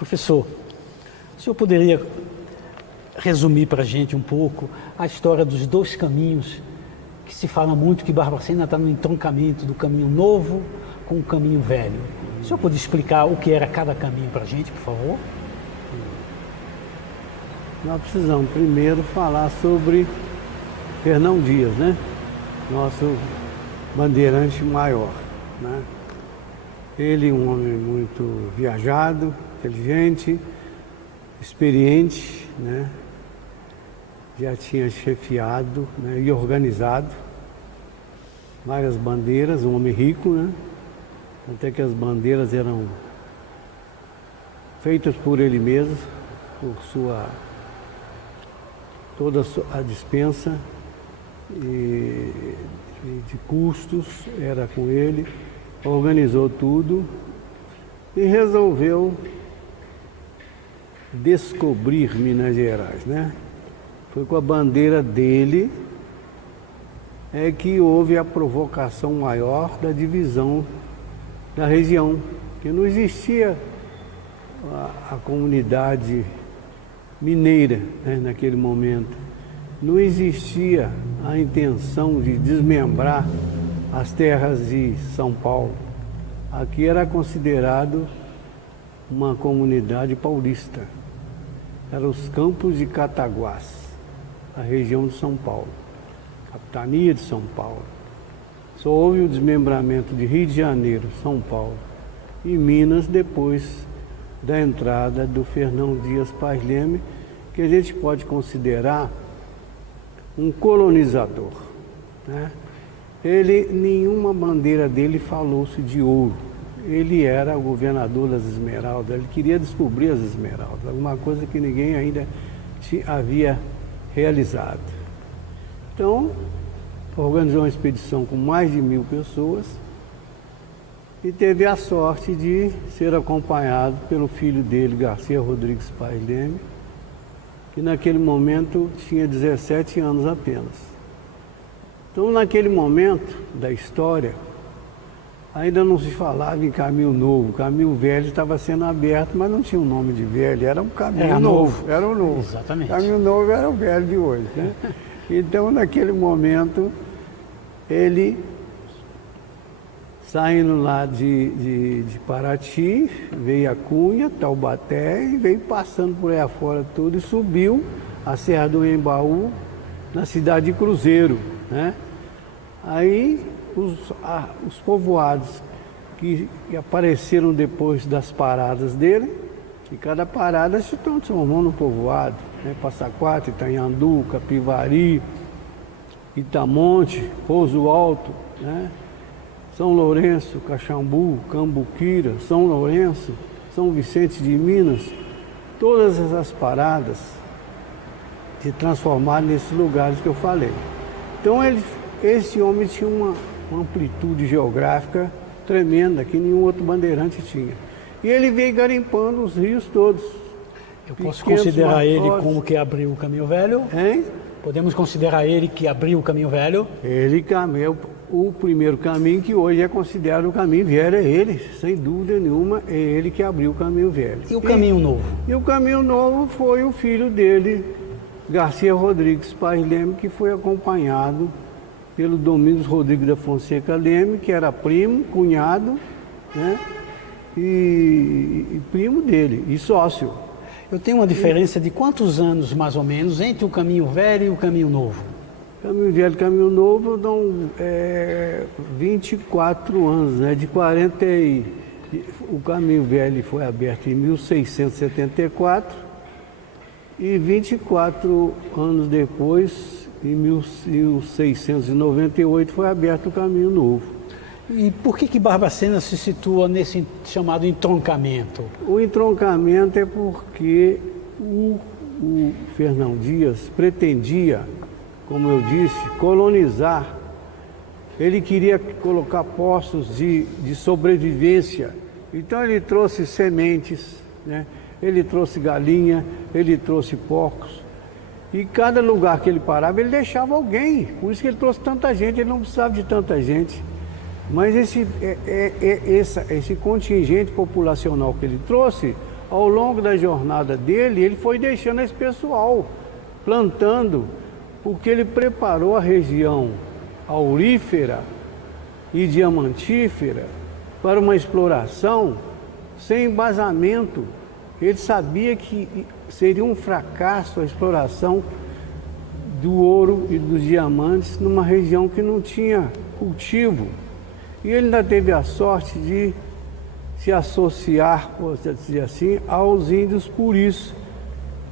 Professor, o senhor poderia resumir para a gente um pouco a história dos dois caminhos que se fala muito que Barbacena está no entroncamento do caminho novo com o caminho velho? O senhor pode explicar o que era cada caminho para a gente, por favor? Nós precisamos primeiro falar sobre Fernão Dias, né? Nosso bandeirante maior, né? Ele, um homem muito viajado, inteligente, experiente, né? Já tinha chefiado, né, e organizado várias bandeiras, um homem rico, né? Até que as bandeiras eram feitas por ele mesmo, por toda a dispensa e de custos, era com ele, organizou tudo e resolveu descobrir Minas Gerais, né? Foi com a bandeira dele que houve a provocação maior da divisão da região, que não existia a comunidade mineira, né, naquele momento. Não existia a intenção de desmembrar as terras de São Paulo. Aqui era considerado uma comunidade paulista. Eram os Campos de Cataguás, a região de São Paulo, capitania de São Paulo. Só houve o desmembramento de Rio de Janeiro, São Paulo e Minas depois da entrada do Fernão Dias Paz Leme, que a gente pode considerar um colonizador, né? Nenhuma bandeira dele falou-se de ouro. Ele era o governador das Esmeraldas, ele queria descobrir as Esmeraldas, alguma coisa que ninguém ainda havia realizado. Então, organizou uma expedição com mais de 1000 pessoas e teve a sorte de ser acompanhado pelo filho dele, Garcia Rodrigues Paz Leme, que naquele momento tinha 17 anos apenas. Então, naquele momento da história, ainda não se falava em caminho novo. O caminho velho estava sendo aberto, mas não tinha um nome de velho, era um caminho novo. Era o novo. Exatamente. O caminho novo era o velho de hoje, né? Então, naquele momento, ele, saindo lá de Paraty, veio a Cunha, Taubaté, e veio passando por aí afora tudo e subiu a Serra do Embaú, na cidade de Cruzeiro, né? Aí os povoados que apareceram depois das paradas dele, e cada parada se transformou num povoado, né? Passa Quatro, Itanhandu, Capivari, Itamonte, Pouso Alto, né? São Lourenço, Caxambu, Cambuquira, São Lourenço, São Vicente de Minas, todas essas paradas se transformaram nesses lugares que eu falei. Então esse homem tinha uma amplitude geográfica tremenda que nenhum outro bandeirante tinha. E ele veio garimpando os rios todos. Eu posso considerar ele como que abriu o caminho velho? Hein? Podemos considerar ele que abriu o caminho velho? Ele caminhou o primeiro caminho que hoje é considerado o caminho velho, é ele, sem dúvida nenhuma, é ele que abriu o caminho velho. E o caminho novo? E o caminho novo foi o filho dele, Garcia Rodrigues Paz Leme, que foi acompanhado pelo Domingos Rodrigues da Fonseca Leme, que era primo, cunhado, né? E primo dele, e sócio. Eu tenho uma diferença de quantos anos, mais ou menos, entre o caminho velho e o caminho novo? Caminho velho e caminho novo dão 24 anos, né? O caminho velho foi aberto em 1674 e 24 anos depois, em 1698, foi aberto o caminho novo. E por que Barbacena se situa nesse chamado entroncamento? O entroncamento é porque o Fernão Dias pretendia, como eu disse, colonizar. Ele queria colocar postos de sobrevivência. Então ele trouxe sementes, né? Ele trouxe galinha, ele trouxe porcos. E cada lugar que ele parava, ele deixava alguém. Por isso que ele trouxe tanta gente, ele não precisava de tanta gente. Mas esse contingente populacional que ele trouxe ao longo da jornada dele, ele foi deixando esse pessoal, plantando, porque ele preparou a região aurífera e diamantífera para uma exploração sem embasamento. Ele sabia que seria um fracasso a exploração do ouro e dos diamantes numa região que não tinha cultivo. E ele ainda teve a sorte de se associar, por dizer assim, aos índios puris,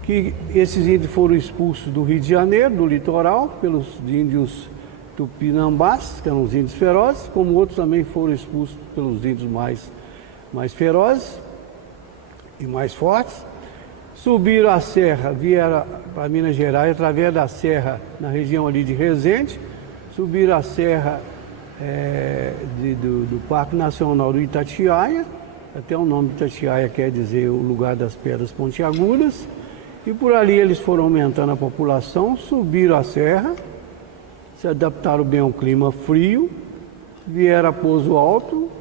que esses índios foram expulsos do Rio de Janeiro, do litoral, pelos índios tupinambás, que eram os índios ferozes, como outros também foram expulsos pelos índios mais ferozes e mais fortes. Subiram a serra, vieram para Minas Gerais, através da serra, na região ali de Resende, subiram a serra do Parque Nacional do Itatiaia, até o nome de Itatiaia quer dizer o lugar das pedras pontiagudas, e por ali eles foram aumentando a população, subiram a serra, se adaptaram bem ao clima frio, vieram a Pouso Alto,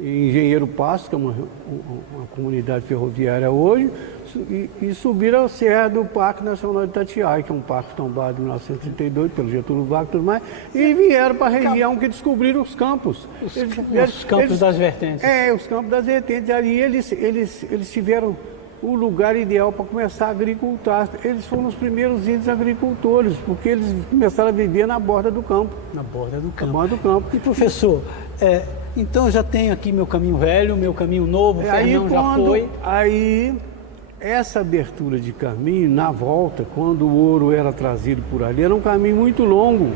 Engenheiro Passo, que é uma comunidade ferroviária hoje, e subiram a serra do Parque Nacional de Itatiaia, que é um parque tombado em 1932 pelo Getúlio Vargas e tudo mais, e vieram para a região que descobriram os campos. Os campos das vertentes. Os campos das vertentes. Ali eles tiveram o lugar ideal para começar a agricultar. Eles foram os primeiros índios agricultores, porque eles começaram a viver na borda do campo. Na borda do campo. Na borda do campo. E professor, então eu já tenho aqui meu caminho velho, meu caminho novo, o Fernão já foi. Aí, essa abertura de caminho, na volta, quando o ouro era trazido por ali, era um caminho muito longo.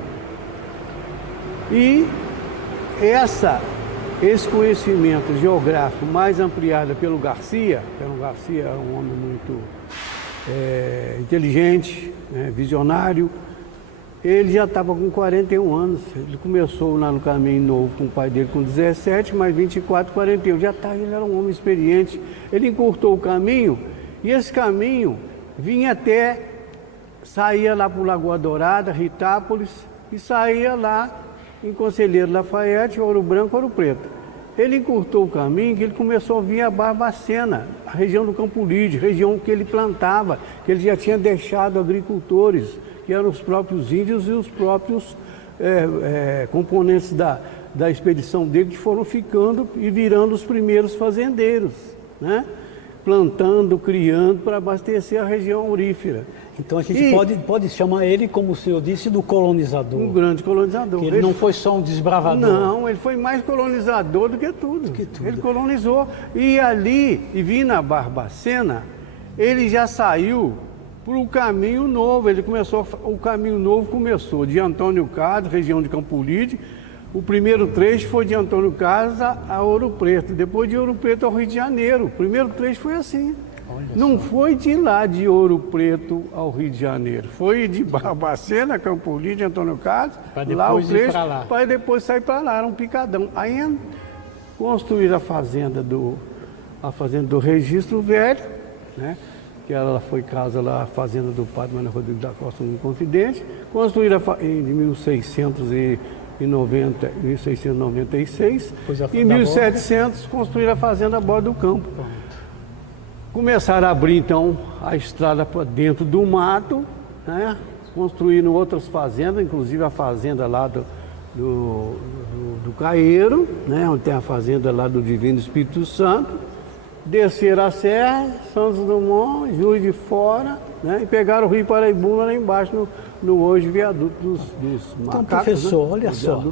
E esse conhecimento geográfico mais ampliado pelo Garcia, o Garcia era um homem muito inteligente, né, visionário, ele já estava com 41 anos, ele começou lá no caminho novo com o pai dele com 17, mais 24, 41, ele era um homem experiente, ele encurtou o caminho, e esse caminho vinha saía lá para o Lagoa Dourada, Ritápolis, e saía lá em Conselheiro Lafayette, Ouro Branco, Ouro Preto. Ele encurtou o caminho, que ele começou a vir a Barbacena, a região do Campo Líde, região que ele plantava, que ele já tinha deixado agricultores, que eram os próprios índios e os próprios componentes da expedição dele, que foram ficando e virando os primeiros fazendeiros, né? Plantando, criando para abastecer a região aurífera. Então a gente pode chamar ele, como o senhor disse, do colonizador. Um grande colonizador. Que ele não foi só um desbravador. Não, ele foi mais colonizador do que tudo. Ele colonizou. E vindo na Barbacena, ele já saiu para o caminho novo. O caminho novo começou de Antônio Carlos, região de Campo Líde. O primeiro trecho foi de Antônio Carlos a Ouro Preto, depois de Ouro Preto ao Rio de Janeiro. O primeiro trecho foi assim. Não foi de lá de Ouro Preto ao Rio de Janeiro, foi de Barbacena, Campo Líde, Antônio Carlos, lá o trecho, para depois sair para lá, era um picadão. Aí construíram a fazenda do Registro Velho, né? Que ela foi casa lá, a fazenda do padre Manuel Rodrigues da Costa, no Confidente, construíram em 1696, em 1700 construíram a fazenda à borda do campo. Começaram a abrir então a estrada para dentro do mato, né? Construíram outras fazendas, inclusive a fazenda lá do Caeiro, né? Onde tem a fazenda lá do Divino Espírito Santo. Desceram a serra, Santos Dumont, Juiz de Fora, né? E pegaram o Rio Paraibuna lá embaixo no hoje viaduto dos macacos. Então, professor, né? olha só,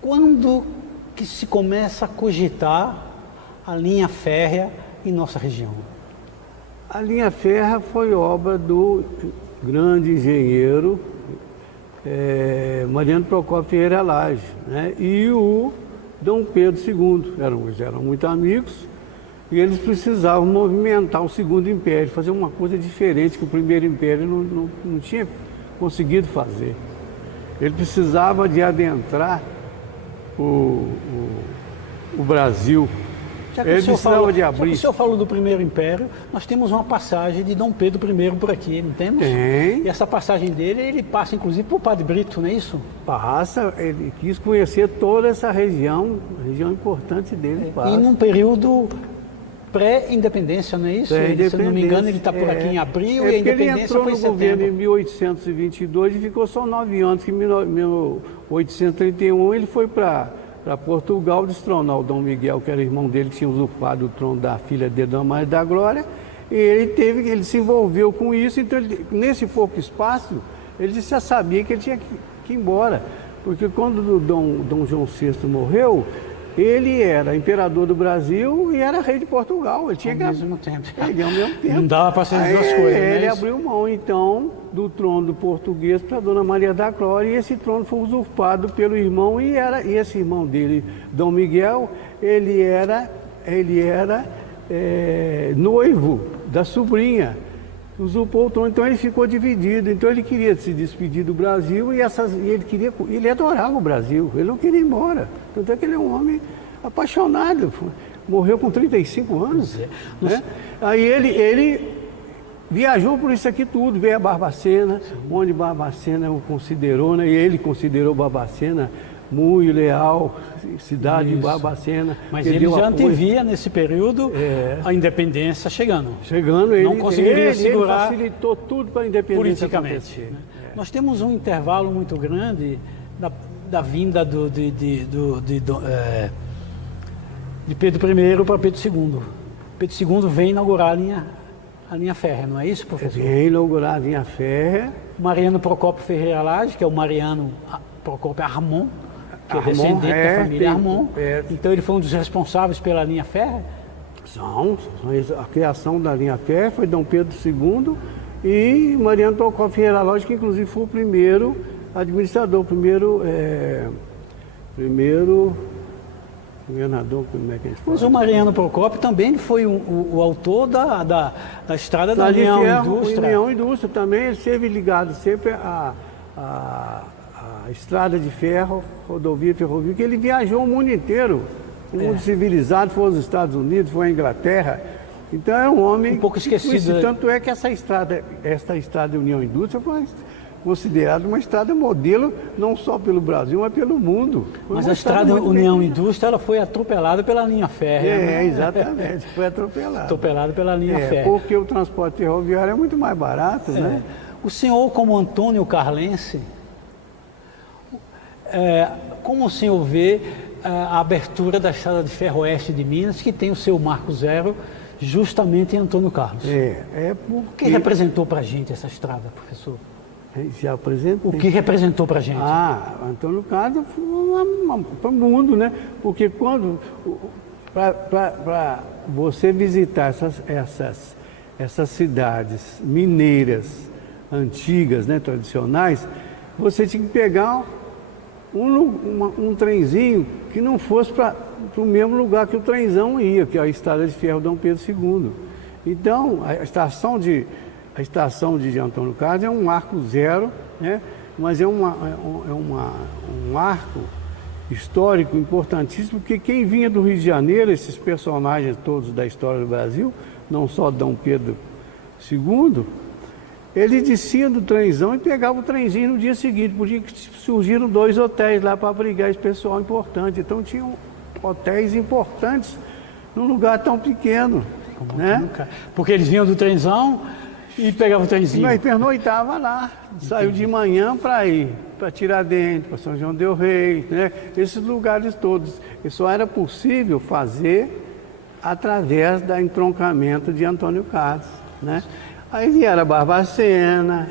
quando que se começa a cogitar a linha férrea em nossa região? A linha férrea foi obra do grande engenheiro Mariano Procópio Ferreira Lage, né? E o Dom Pedro II, eram muito amigos, e eles precisavam movimentar o Segundo Império, fazer uma coisa diferente que o Primeiro Império não tinha conseguido fazer. Ele precisava de adentrar o Brasil. Ele precisava de abrir. O senhor falou do Primeiro Império, nós temos uma passagem de Dom Pedro I por aqui, não temos? Tem. E essa passagem dele, ele passa inclusive por Padre Brito, não é isso? Passa, ele quis conhecer toda essa região importante dele. E num período pré-independência, não é isso? Ele, se eu não me engano, ele está por aqui em abril e a independência foi em setembro. Ele entrou no governo em 1822 e ficou só 9 anos, que em 1831 ele foi para Portugal destronar o Dom Miguel, que era irmão dele, que tinha usurpado o trono da filha dele, Dona Maria da Glória, e ele se envolveu com isso, então nesse pouco espaço, ele já sabia que ele tinha que ir embora, porque quando o Dom João VI morreu, ele era imperador do Brasil e era rei de Portugal. Ele tinha ao mesmo tempo. Ele, ao mesmo tempo. Não dava para ser as duas coisas, né? Ele abriu mão, então, do trono do português para Dona Maria da Glória, e esse trono foi usurpado pelo irmão, e esse irmão dele, Dom Miguel, ele era noivo da sobrinha. Usurpou o trono, então ele ficou dividido. Então ele queria se despedir do Brasil e ele adorava o Brasil, ele não queria ir embora. Tanto é que ele é um homem apaixonado, morreu com 35 anos. Né? Aí ele viajou por isso aqui tudo, veio a Barbacena, onde Barbacena o considerou, né? E ele considerou Barbacena muito leal, cidade de Barbacena. Mas ele já antevia nesse período a independência chegando. Não conseguiria segurar. Ele facilitou tudo para a independência politicamente. Né? Nós temos um intervalo muito grande da vinda de Pedro I para Pedro II. Pedro II vem inaugurar a linha férrea, não é isso, professor? Vem inaugurar a linha férrea. Mariano Procópio Ferreira Lage, que é o Mariano Procópio Armon, que é descendente da família Armon. Então ele foi um dos responsáveis pela linha férrea? A criação da linha férrea foi Dom Pedro II e Mariano Procópio Ferreira Lage, que inclusive foi o primeiro administrador, o primeiro governador, como é que a gente fala? Mas o Mariano Procópio também foi o autor da estrada da União Indústria. União Indústria também, ele esteve ligado sempre à estrada de ferro, rodovia, ferrovia, que ele viajou o mundo inteiro. O mundo civilizado, foi aos Estados Unidos, foi à Inglaterra. Então é um homem um pouco esquecido. Tanto é que essa estrada de União Indústria foi considerada uma estrada modelo, não só pelo Brasil, mas pelo mundo. Mas a estrada União Indústria, ela foi atropelada pela linha férrea. Exatamente, foi atropelada. Atropelada pela linha férrea. Porque o transporte ferroviário é muito mais barato, né? O senhor, como Antônio Carlense, como o senhor vê a abertura da estrada de ferro oeste de Minas, que tem o seu marco zero justamente em Antônio Carlos? Porque... O que representou para a gente essa estrada, professor? Já apresentou. O que representou para a gente? Antônio Carlos foi para o mundo, né? Porque para você visitar essas cidades mineiras antigas, né, tradicionais, você tinha que pegar um trenzinho que não fosse para o mesmo lugar que o trenzão ia, que é a estrada de ferro Dom Pedro II. Então, a estação de Antônio Carlos é um marco zero, né? Mas é um marco histórico importantíssimo, porque quem vinha do Rio de Janeiro, esses personagens todos da história do Brasil, não só Dom Pedro II, ele descia do trenzão e pegava o trenzinho no dia seguinte, porque surgiram 2 hotéis lá para abrigar esse pessoal importante. Então tinham hotéis importantes num lugar tão pequeno, né? Porque eles vinham do trenzão e pegavam o trenzinho. Mas pernoitava lá, saiu de manhã para ir para Tiradentes, para São João del Rei, né? Esses lugares todos. E só era possível fazer através do entroncamento de Antônio Carlos, né? Aí vieram a Barbacena.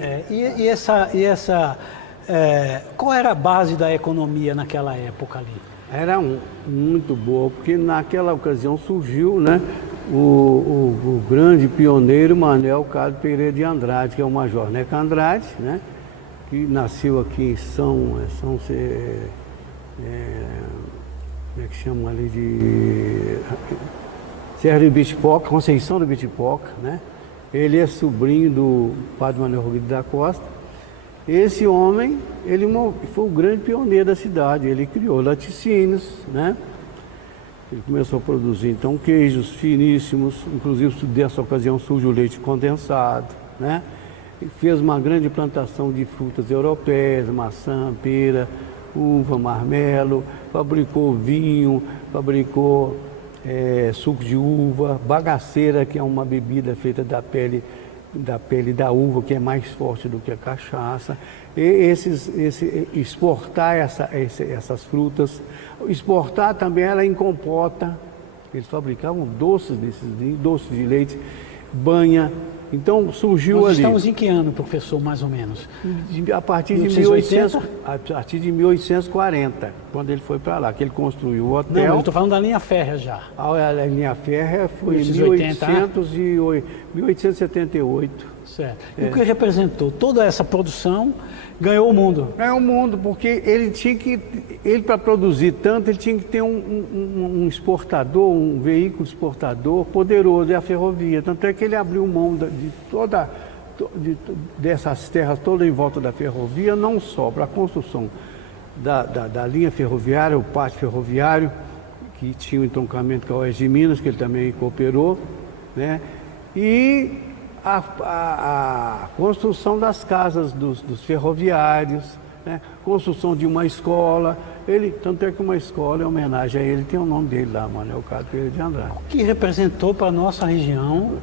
Qual era a base da economia naquela época ali? Era muito boa, porque naquela ocasião surgiu, né, o grande pioneiro Manuel Carlos Pereira de Andrade, que é o Major Neca Andrade, né, que nasceu aqui em como é que chama ali de Serra do Ibitipoca, Conceição do Ibitipoca, né? Ele é sobrinho do padre Manuel Rodrigues da Costa. Esse homem, ele foi o grande pioneiro da cidade. Ele criou laticínios, né? Ele começou a produzir, então, queijos finíssimos. Inclusive, dessa ocasião, surge o leite condensado, né? Ele fez uma grande plantação de frutas europeias, maçã, pera, uva, marmelo. Fabricou vinho, fabricou suco de uva, bagaceira, que é uma bebida feita da pele da uva, que é mais forte do que a cachaça. E exportar essas frutas, exportar também ela em compota. Eles fabricavam doces desses vinhos, doces de leite, banha. Então surgiu Nós ali. estamos em que ano, professor, mais ou menos? A partir de 1880? a partir de 1840, quando ele foi para lá, que ele construiu o hotel. Não, eu estou falando da linha férrea já. A linha férrea foi em 1878. Certo. E o que representou? Toda essa produção ganhou o mundo. Ganhou o mundo, porque ele para produzir tanto, ele tinha que ter um exportador, um veículo exportador poderoso, é a ferrovia. Tanto é que ele abriu mão dessas terras todas em volta da ferrovia, não só para a construção da linha ferroviária, o pátio ferroviário, que tinha um entroncamento com a Oeste de Minas, que ele também cooperou, né? E a construção das casas dos ferroviários, né? Construção de uma escola. Tanto é que uma escola, em homenagem a ele, tem o nome dele lá, Manuel Carlos Pereira de Andrade. Que representou para a nossa região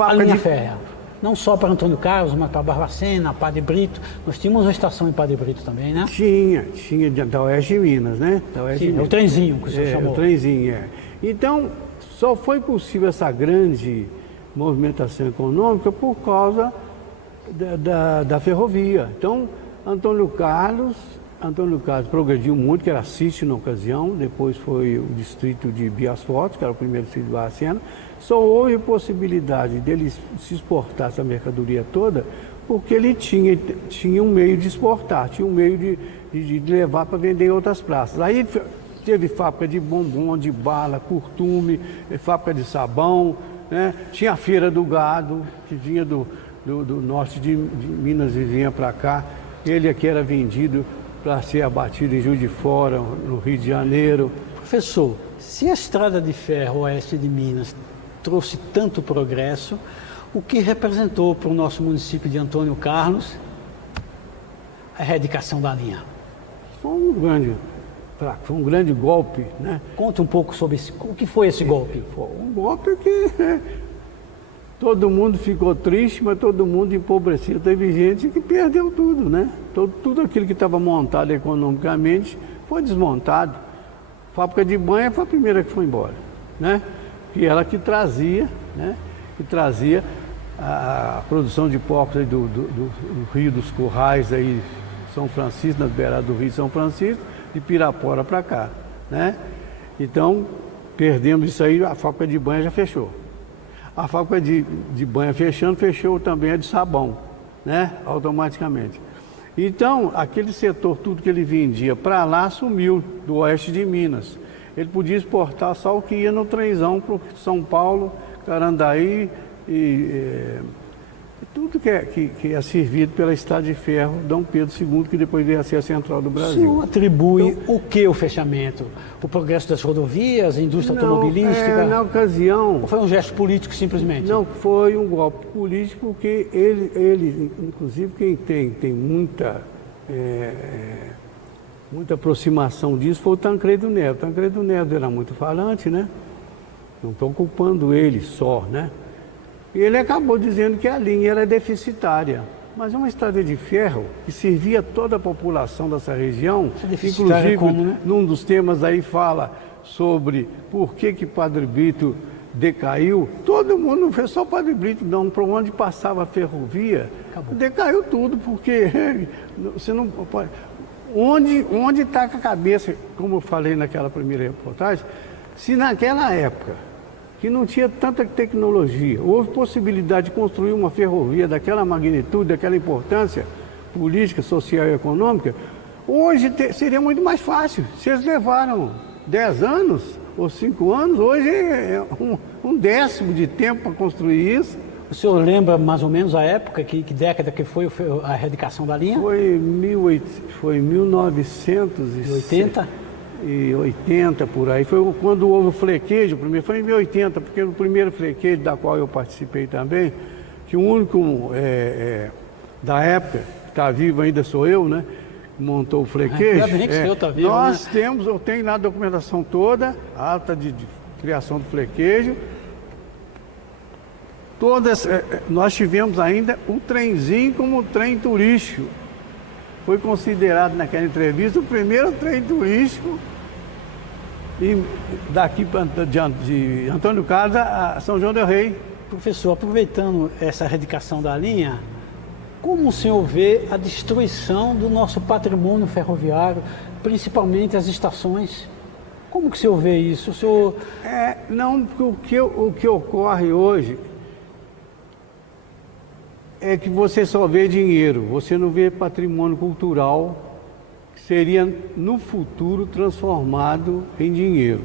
a linha férrea. Não só para Antônio Carlos, mas para Barbacena, Padre Brito. Nós tínhamos uma estação em Padre Brito também, né? Tinha da Oeste de Minas, né? O trenzinho que o senhor chamou. O trenzinho, Então, só foi possível essa grande movimentação econômica por causa da ferrovia. Então, Antônio Carlos progrediu muito, que era sítio na ocasião, depois foi o distrito de Bias Fortes, que era o primeiro distrito de Barbacena. Só houve possibilidade dele se exportar essa mercadoria toda porque ele tinha um meio de exportar, tinha um meio de levar para vender em outras praças. Aí teve fábrica de bombom, de bala, curtume, fábrica de sabão, né? Tinha a feira do gado, que vinha do norte de Minas e vinha para cá. Ele aqui era vendido para ser abatido em Juiz de Fora, no Rio de Janeiro. Professor, se a estrada de ferro oeste de Minas trouxe tanto progresso, o que representou para o nosso município de Antônio Carlos a erradicação da linha? Foi um grande golpe, né? Conte um pouco sobre o que foi esse golpe. Foi um golpe que todo mundo ficou triste, mas todo mundo empobrecido. Teve gente que perdeu tudo, né? Tudo aquilo que estava montado economicamente foi desmontado. A fábrica de banha foi a primeira que foi embora, né? E ela que trazia, né? Que trazia a produção de porcos aí do Rio dos Currais, aí, São Francisco, nas beiradas do Rio de São Francisco, de Pirapora para cá, né? Então, perdemos isso aí, a fábrica de banha já fechou. A fábrica de banha fechou também a de sabão, né? Automaticamente. Então, aquele setor, tudo que ele vendia para lá, sumiu do oeste de Minas. Ele podia exportar só o que ia no trenzão para São Paulo, Carandaí tudo que é servido pela Estrada de Ferro Dom Pedro II, que depois veio a ser a central do Brasil. O senhor atribui o que o fechamento? O progresso das rodovias, a indústria automobilística? Na ocasião... Ou foi um gesto político simplesmente? Não, foi um golpe político, porque ele inclusive, quem tem muita aproximação disso foi o Tancredo Neves. O Tancredo Neves era muito falante, né? Não estou culpando ele só, né? E ele acabou dizendo que a linha era deficitária. Mas é uma estrada de ferro que servia toda a população dessa região. Inclusive, como, né? Num dos temas aí fala sobre por que Padre Brito decaiu. Todo mundo, não foi só Padre Brito, não. Para onde passava a ferrovia, decaiu tudo, porque você não pode... Onde está com a cabeça, como eu falei naquela primeira reportagem, se naquela época, que não tinha tanta tecnologia, houve possibilidade de construir uma ferrovia daquela magnitude, daquela importância política, social e econômica, hoje seria muito mais fácil. Se eles levaram 10 anos ou 5 anos, hoje é um décimo de tempo para construir isso. O senhor lembra mais ou menos a época, que década que foi a erradicação da linha? Foi 1980? E 80 por aí, foi quando houve o flequejo, primeiro foi em 1080, porque o primeiro flequejo da qual eu participei também, que o único da época, que está vivo ainda sou eu, né? Montou o flequejo. Ainda bem que o senhor está vivo, nós temos, eu tenho lá a documentação toda, ata de criação do flequejo. Nós tivemos ainda o trenzinho como trem turístico. Foi considerado naquela entrevista o primeiro trem turístico daqui de Antônio Carlos a São João del Rei. Professor, aproveitando essa erradicação da linha, como o senhor vê a destruição do nosso patrimônio ferroviário, principalmente as estações? Como que o senhor vê isso? O senhor... Não, porque o que ocorre hoje é que você só vê dinheiro, você não vê patrimônio cultural que seria no futuro transformado em dinheiro.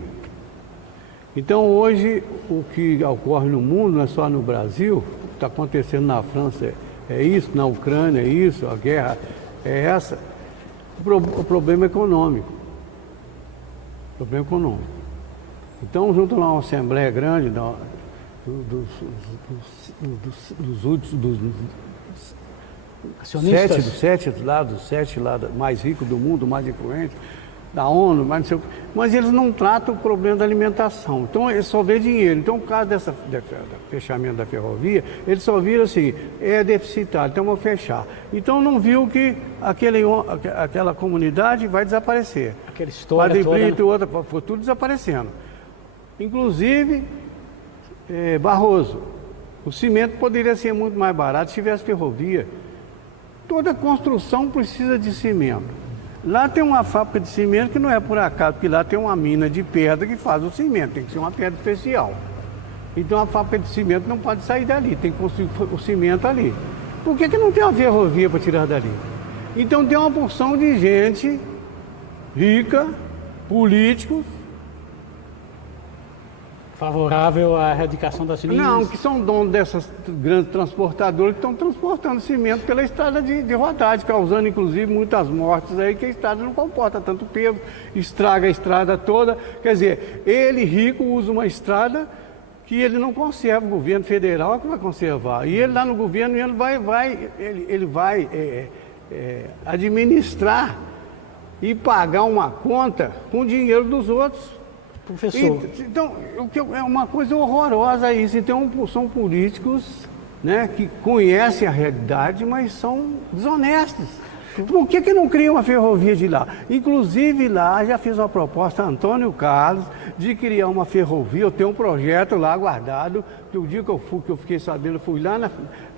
Então hoje o que ocorre no mundo, não é só no Brasil, o que está acontecendo na França é isso, na Ucrânia é isso, a guerra é essa, o problema econômico. Problema econômico. Então, junto lá uma assembleia grande acionistas, dos sete mais ricos do mundo, mais influentes, da ONU, mais não sei o que, mas eles não tratam o problema da alimentação. Então, eles só vê dinheiro. Então, o caso do fechamento da ferrovia, eles só viram assim, é deficitário, então vou fechar. Então, não viu que aquela comunidade vai desaparecer. aquela história Padre toda, foi tudo desaparecendo. Inclusive, Barroso, o cimento poderia ser muito mais barato se tivesse ferrovia. Toda construção precisa de cimento. Lá tem uma fábrica de cimento que não é por acaso, porque lá tem uma mina de pedra que faz o cimento, tem que ser uma pedra especial. Então a fábrica de cimento não pode sair dali, tem que construir o cimento ali. Por que não tem uma ferrovia para tirar dali? Então tem uma porção de gente rica, políticos, favorável à erradicação das linhas? não, que são donos dessas grandes transportadoras que estão transportando cimento pela estrada de rodagem, causando inclusive muitas mortes aí, que a estrada não comporta tanto peso, estraga a estrada toda. Quer dizer, ele rico usa uma estrada que ele não conserva, o governo federal é que vai conservar. E ele lá no governo ele vai administrar e pagar uma conta com dinheiro dos outros. Professor. Então, é uma coisa horrorosa isso. Então, são políticos, né, que conhecem a realidade, mas são desonestos. Por que não criam uma ferrovia de lá? Inclusive lá, já fiz uma proposta a Antônio Carlos de criar uma ferrovia. Eu tenho um projeto lá guardado, que o dia que eu fiquei sabendo, eu fui lá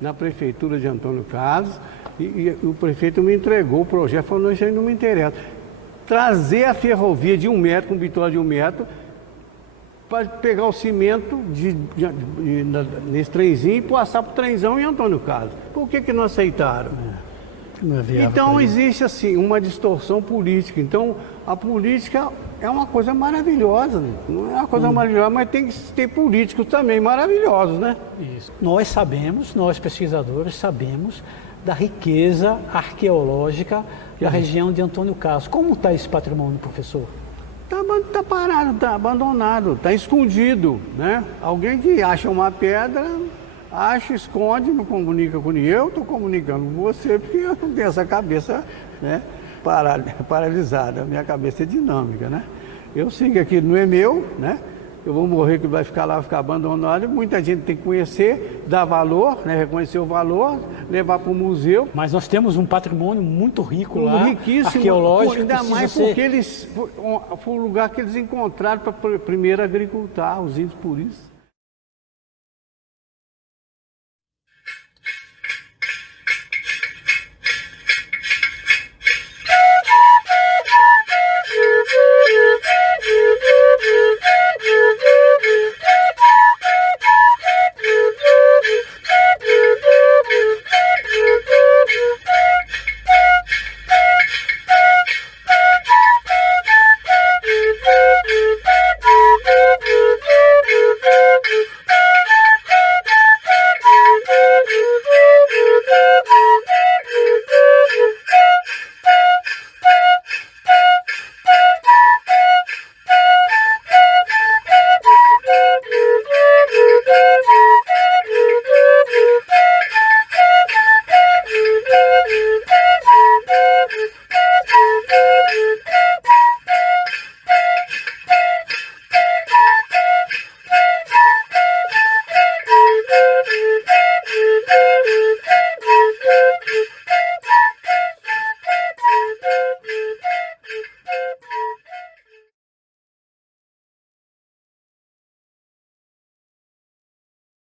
na prefeitura de Antônio Carlos e o prefeito me entregou o projeto, falou, não, isso aí não me interessa. Trazer a ferrovia de 1 metro, com bitola de 1 metro, para pegar o cimento nesse trenzinho e passar para o trenzão em Antônio Carlos. Por que não aceitaram? Não é viável. Então existe assim uma distorção política. Então a política é uma coisa maravilhosa, não é uma coisa maravilhosa, mas tem que ter políticos também maravilhosos, né? Isso. Nós sabemos, nós pesquisadores sabemos da riqueza arqueológica da região de Antônio Carlos. Como está esse patrimônio, professor? Está parado, está abandonado, está escondido, né? Alguém que acha uma pedra, acha, esconde, não comunica com ninguém. Eu estou comunicando com você porque eu não tenho essa cabeça, né, paralisada. A minha cabeça é dinâmica, né? Eu sei que aquilo não é meu, né? Eu vou morrer, que vai ficar lá, vai ficar abandonado. Muita gente tem que conhecer, dar valor, né, reconhecer o valor, levar para o museu. Mas nós temos um patrimônio muito rico lá, riquíssimo, arqueológico. ainda mais porque foi o lugar que eles encontraram para primeiro agricultar, os índios por isso.